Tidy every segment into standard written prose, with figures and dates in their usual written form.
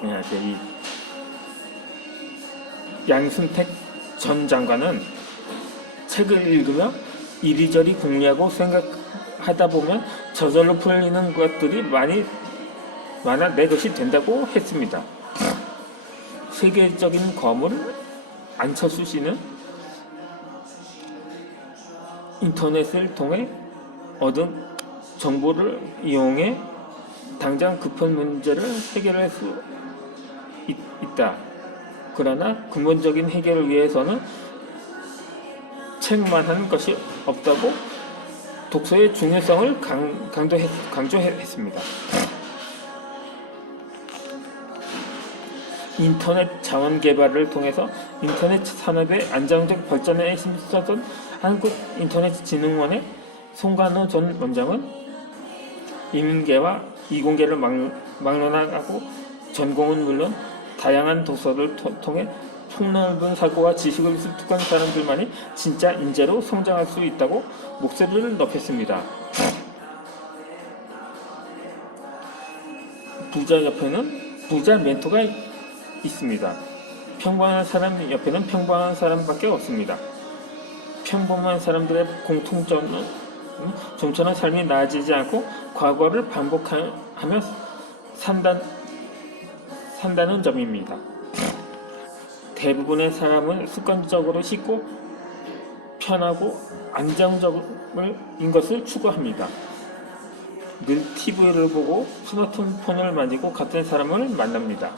안녕하세요. 이 양승택 전 장관은 책을 읽으며 이리저리 공유하고 생각하다 보면 저절로 풀리는 것들이 많아 내 것이 된다고 했습니다. 세계적인 거물 안철수 씨는 인터넷을 통해 얻은 정보를 이용해 당장 급한 문제를 해결할 수 있다. 그러나 근본적인 해결을 위해서는 책만 하는 것이 없다고 독서의 중요성을 강조했습니다. 인터넷 자원 개발을 통해서 인터넷 산업의 안정적 발전에 힘썼던 한국인터넷진흥원의 송관호 전 원장은 임계와 이공계를 막론하고 전공은 물론 다양한 독서를 통해 폭넓은 사고와 지식을 습득한 사람들만이 진짜 인재로 성장할 수 있다고 목소리를 높였습니다. 부자 옆에는 부자 멘토가 있습니다. 평범한 사람 옆에는 평범한 사람밖에 없습니다. 평범한 사람들의 공통점은 좀처럼 삶이 나아지지 않고 과거를 반복하며 산다는 점입니다. 대부분의 사람은 습관적으로 쉽고 편하고 안정적인 것을 추구합니다. 늘 TV를 보고 스마트폰을 만지고 같은 사람을 만납니다.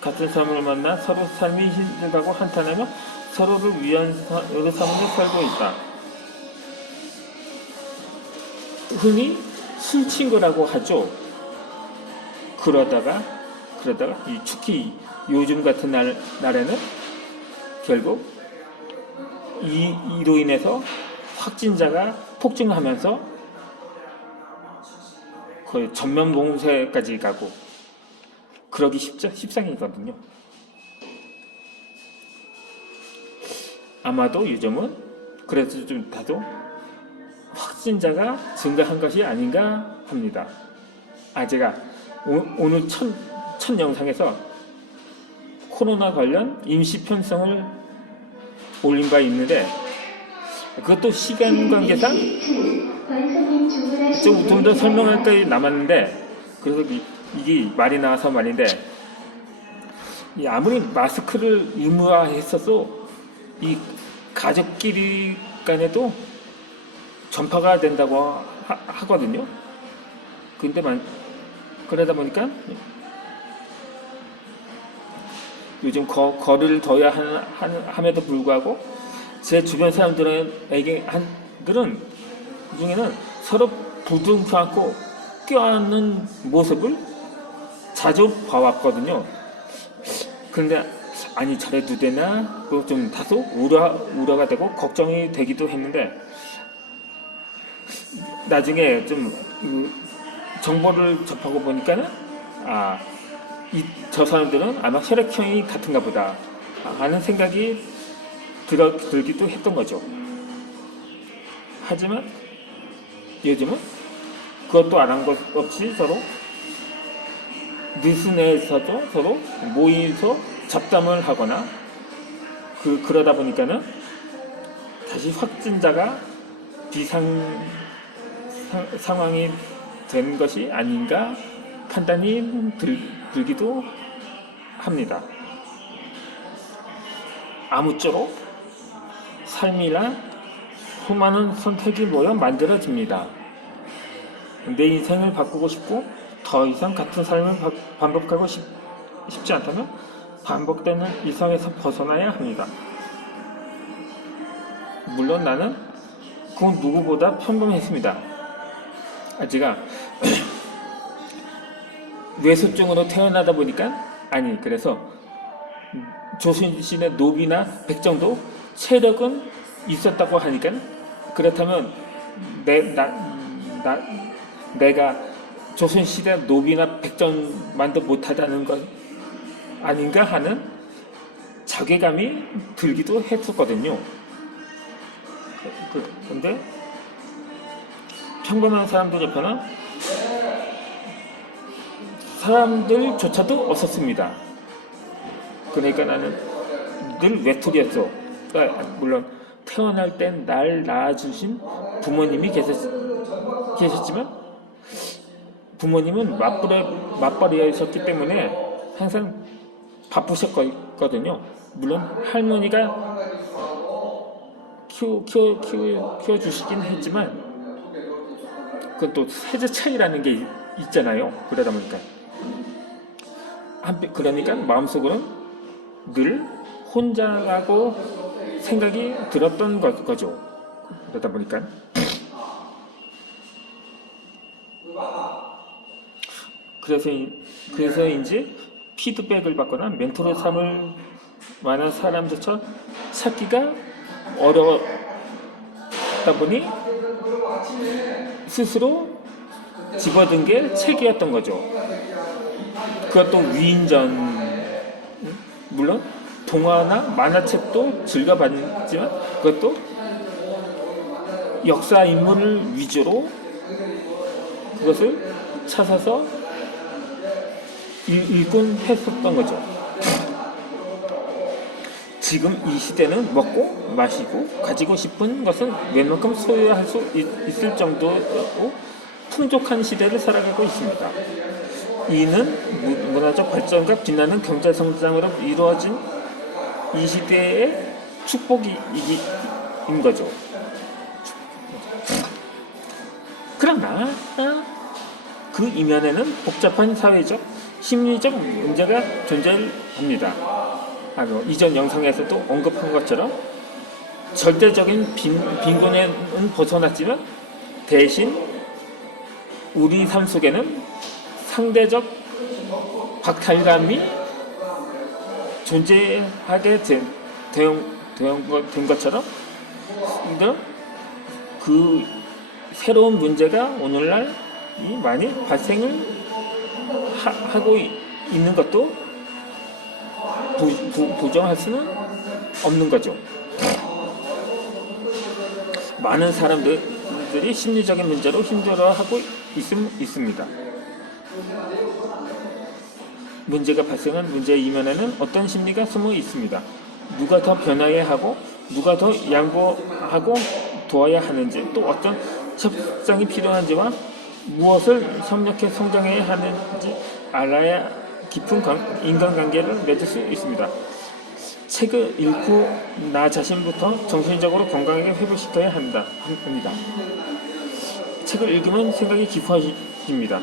같은 사람을 만나 서로 삶이 힘들다고 한탄하며 서로를 위한 삶을 살고 있다. 흔히 술친구라고 하죠. 그러다가 특히 요즘 같은 날에는 결국 이로 인해서 확진자가 폭증하면서 거의 전면 봉쇄까지 가고 그러기 십상이거든요. 아마도 요즘은 그래서 좀 다소 확진자가 증가한 것이 아닌가 합니다. 제가 오늘 첫 영상에서 코로나 관련 임시 편성을 올린 바 있는데 그것도 시간 관계상 좀 더 설명할 게 남았는데 그래서 이게 말이 나와서 말인데 아무리 마스크를 의무화했어도 이 가족끼리 간에도 전파가 된다고 하거든요. 근데 그러다 보니까 요즘 거리를 둬야 함에도 불구하고 제 주변 사람들은 중에는 서로 부둥켜 안고 껴안는 모습을 자주 봐왔거든요. 그런데 저래도 되나? 좀 다소 우려가 되고 걱정이 되기도 했는데 나중에 좀 정보를 접하고 보니까는 저 사람들은 아마 혈액형이 같은가 보다 하는 생각이 들기도 했던 거죠. 하지만 요즘은 그것도 안 한 것 없이 서로 느슨해서도 서로 모여서 잡담을 하거나 그러다 보니까는 다시 확진자가 비상 상황이 된 것이 아닌가 판단이 들기도 합니다. 아무쪼록 삶이란 수많은 선택이 모여 만들어집니다. 내 인생을 바꾸고 싶고 더 이상 같은 삶을 반복하고 싶지 않다면 반복되는 일상에서 벗어나야 합니다. 물론 나는 그 누구보다 평범했습니다. 제가 뇌소증으로 태어나다 보니까 그래서 조선시대 노비나 백정도 세력은 있었다고 하니까 그렇다면 내가 조선시대 노비나 백정만도 못하다는 것 아닌가 하는 자괴감이 들기도 했었거든요. 근데 평범한 사람들 옆에는 사람들조차도 없었습니다. 그러니까 나는 늘 외톨이였어. 그러니까 물론 태어날 땐 날 낳아주신 부모님이 계셨지만 부모님은 맞벌이였기 때문에 항상 바쁘셨거든요. 물론 할머니가 키워주시긴 했지만 그건 또 세대 차이라는 게 있잖아요. 그러다 보니까 그러니까 마음속으로는 늘 혼자라고 생각이 들었던 거죠. 그러다 보니까 그래서인지 피드백을 받거나 멘토로 삼을 만한 사람조차 찾기가 어려웠다 보니 스스로 집어든 게 책이었던 거죠. 그것도 위인전, 물론 동화나 만화책도 즐겨봤지만 그것도 역사 인물을 위주로 그것을 찾아서 읽곤 했었던 거죠. 지금 이 시대는 먹고 마시고 가지고 싶은 것은 웬만큼 소유할 수 있을 정도로 풍족한 시대를 살아가고 있습니다. 이는 문화적 발전과 빛나는 경제 성장으로 이루어진 이 시대의 축복인 거죠. 그러나 그 이면에는 복잡한 사회적, 심리적 문제가 존재합니다. 이전 영상에서도 언급한 것처럼 절대적인 빈곤에는 벗어났지만 대신 우리 삶 속에는 상대적 박탈감이 존재하게 된 것처럼 그 새로운 문제가 오늘날 많이 발생을 하고 있는 것도 부정할 수는 없는 거죠. 많은 사람들이 심리적인 문제로 힘들어하고 있습니다. 문제가 발생한 문제의 이면에는 어떤 심리가 숨어 있습니다. 누가 더 변화해야 하고 누가 더 양보하고 도와야 하는지, 또 어떤 협상이 필요한지와 무엇을 협력해 성장해야 하는지 알아야 깊은 인간관계를 맺을 수 있습니다. 책을 읽고 나 자신부터 정신적으로 건강하게 회복시켜야 합니다. 책을 읽으면 생각이 깊어집니다.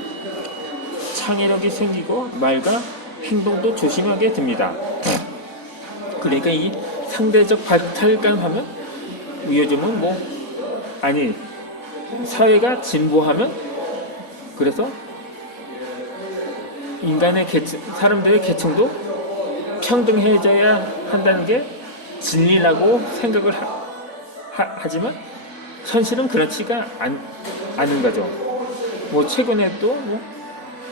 창의력이 생기고 말과 행동도 조심하게 됩니다. 그러니까 이 상대적 박탈감 하면 요즘은 사회가 진보하면 그래서 사람들의 계층도 평등해져야 한다는 게 진리라고 생각을 하지만 현실은 그렇지가 않은 거죠. 최근에 또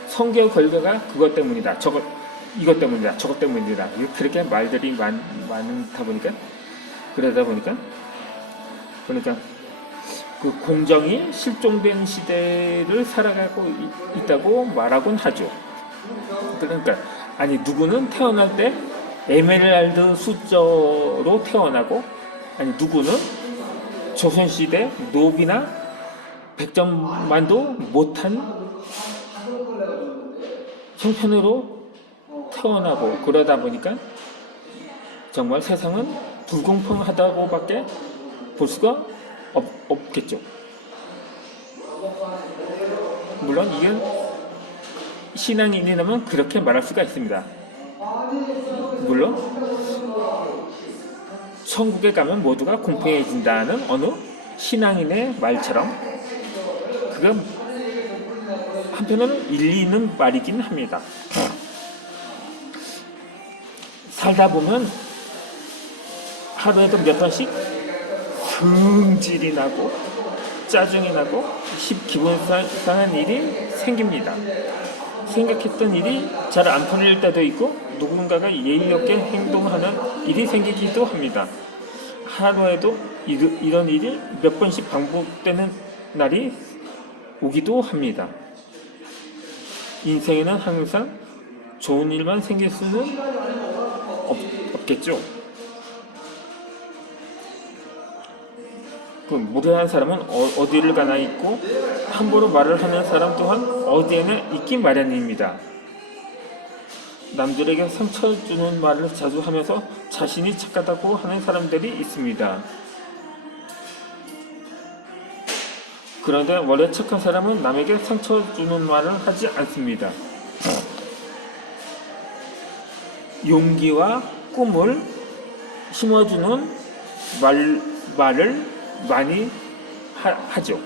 성교 결과가 그것 때문이다, 이것 때문이다, 저것 때문이다, 그렇게 말들이 많다 보니까 그러다 보니까 그 공정이 실종된 시대를 살아가고 있다고 말하곤 하죠. 그러니까 누구는 태어날 때 에메랄드 숫자로 태어나고 누구는 조선시대 노비나 백점만도 못한 형편으로 태어나고 그러다 보니까 정말 세상은 불공평하다고밖에 볼 수가 없겠죠. 물론 이건 신앙인이라면 그렇게 말할 수가 있습니다. 물론 천국에 가면 모두가 공평해진다는 어느 신앙인의 말처럼 그건 한편으로는 일리 있는 말이긴 합니다. 살다 보면 하루에도 몇 번씩 성질이 나고 짜증이 나고 기분 상한 일이 생깁니다. 생각했던 일이 잘 안 풀릴 때도 있고 누군가가 예의 없게 행동하는 일이 생기기도 합니다. 하루에도 이런 일이 몇 번씩 반복되는 날이 오기도 합니다. 인생에는 항상 좋은 일만 생길 수는 없겠죠. 그 무례한 사람은 어디를 가나 있고 함부로 말을 하는 사람 또한 어디에나 있기 마련입니다. 남들에게 상처 주는 말을 자주 하면서 자신이 착하다고 하는 사람들이 있습니다. 그런데 원래 착한 사람은 남에게 상처 주는 말을 하지 않습니다. 용기와 꿈을 심어주는 말을 많이 하죠.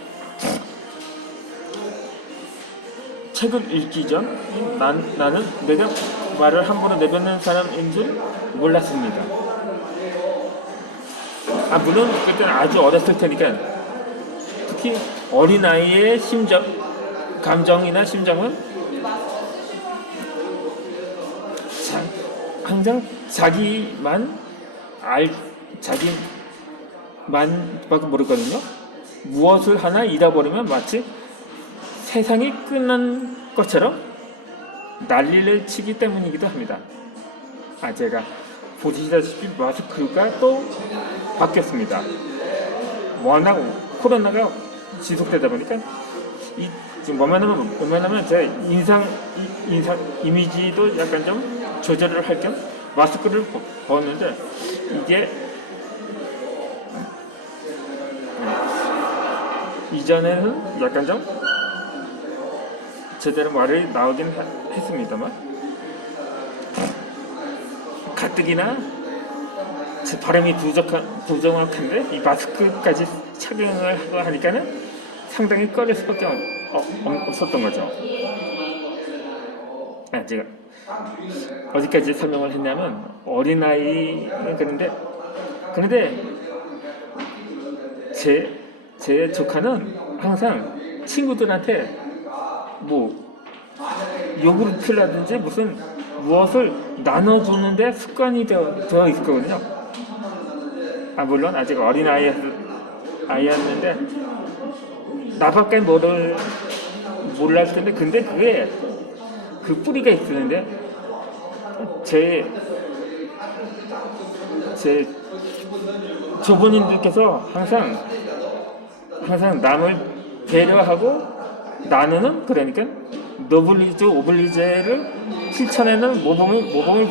책을 읽기 전 나는 내가 말을 함부로 내뱉는 사람인 줄 몰랐습니다. 물론 그때는 아주 어렸을 테니까. 특히 어린아이의 감정이나 심정은 항상 자기만 밖에 모르거든요. 무엇을 하나 잃어버리면 마치 세상이 끝난 것처럼 난리를 치기 때문이기도 합니다. 제가 보시다시피 마스크가 또 바뀌었습니다. 워낙 코로나가 지속되다 보니까 지금 웬만하면 제 인상 이미지도 약간 좀 조절을 할 겸 마스크를 벗었는데 이게 이전에는 약간 좀 제대로 말이 나오긴 했습니다만 가뜩이나 제 발음이 부정확한데 이 마스크까지 착용을 하고 하니까는 상당히 꺼릴 수밖에 없었던 거죠. 제가 어디까지 설명을 했냐면 어린아이는 그런데 제 조카는 항상 친구들한테 요구르트라든지 무엇을 나눠주는데 습관이 되어 있거든요. 물론 아직 아이였는데 나밖에 몰랐을 텐데 근데 그게 그 뿌리가 있었는데 제 조부님들께서 항상 남을 배려하고 나누는 그러니까 노블리즈 오블리제를 실천하는 모범을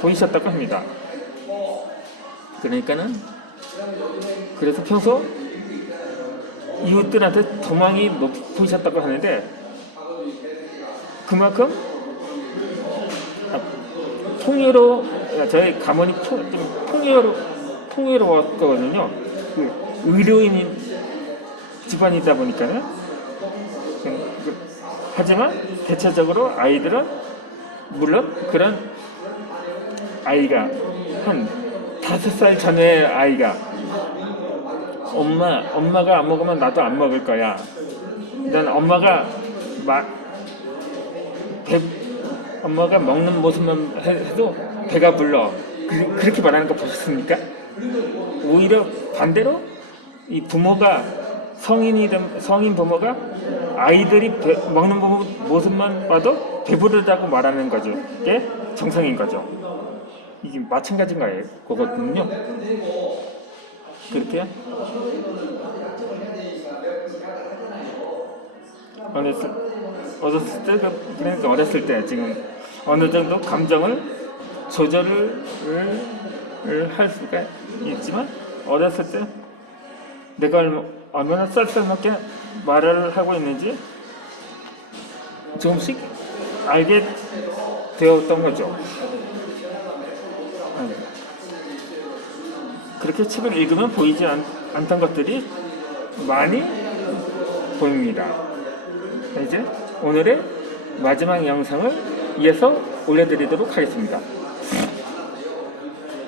보이셨다고 합니다. 그래서 평소 이웃들한테 도망이 높으셨다고 하는데 그만큼 저희 가문이 좀 풍요로웠거든요. 의료인 집안이다 보니까는. 하지만 대체적으로 아이들은 물론 그런 아이가 한 5살 전의 아이가 엄마가 안 먹으면 나도 안 먹을 거야. 난 엄마가 먹는 모습만 해도 배가 불러. 그렇게 말하는 거 보셨습니까? 오히려 반대로 이 부모가 성인 부모가 아이들이 먹는 모습만 봐도 배부르다고 말하는 거죠. 이게 정상인 거죠. 이게 마찬가지인 거거든요. 그렇게 어렸을 때 지금 어느 정도 감정을 조절을 할 수가 있지만 어렸을 때 내가 얼마나 쌀쌀맞게 말을 하고 있는지 조금씩 알게 되었던 거죠. 그렇게 책을 읽으면 보이지 않던 것들이 많이 보입니다. 이제 오늘의 마지막 영상을 이어서 올려드리도록 하겠습니다.